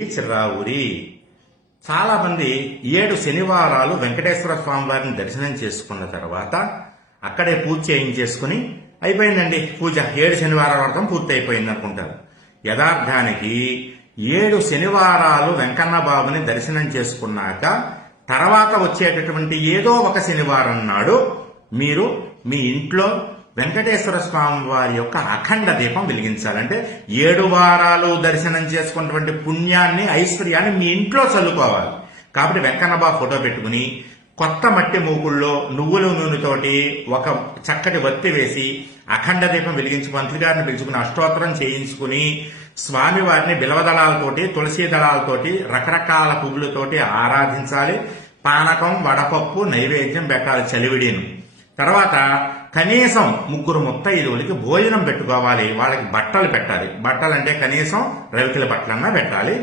చిర్రావూరి చాలా మంది 7 శనివారాలు వెంకటేశ్వర స్వామి వారిని దర్శనం చేసుకున్న తర్వాత అక్కడే పూజ చేయించేసుకుని అయిపోయిందండి పూజ 7 శనివారాల వ్రతం పూర్తి అయిపోయింది అనుకుంటారు. యథార్థానికి 7 శనివారాలు వెంకన్న బాబుని దర్శనం చేసుకున్నాక తర్వాత వచ్చేటటువంటి ఏదో ఒక శనివారం నాడు మీరు మీ ఇంట్లో వెంకటేశ్వర స్వామి వారి యొక్క అఖండ దీపం వెలిగించాలంటే 7 వారాలు దర్శనం చేసుకున్నటువంటి పుణ్యాన్ని ఐశ్వర్యాన్ని మీ ఇంట్లో చల్లుకోవాలి. కాబట్టి వెంకన్నబాబు ఫోటో పెట్టుకుని కొత్త మట్టి మూకుల్లో నువ్వుల నూనెతోటి ఒక చక్కటి వత్తి వేసి అఖండ దీపం వెలిగించి మంత్రి గారిని పిలుచుకుని అష్టోత్తరం చేయించుకుని స్వామివారిని బిలవదళాలతోటి తులసి దళాలతోటి రకరకాల పువ్వులతోటి ఆరాధించాలి. పానకం వడపప్పు నైవేద్యం పెట్టాలి చలివిడిను. తర్వాత కనీసం 3 ముత్తైదువులకి భోజనం పెట్టుకోవాలి. వాళ్ళకి బట్టలు పెట్టాలి. బట్టలంటే కనీసం రవికిల బట్టలన్నా పెట్టాలి.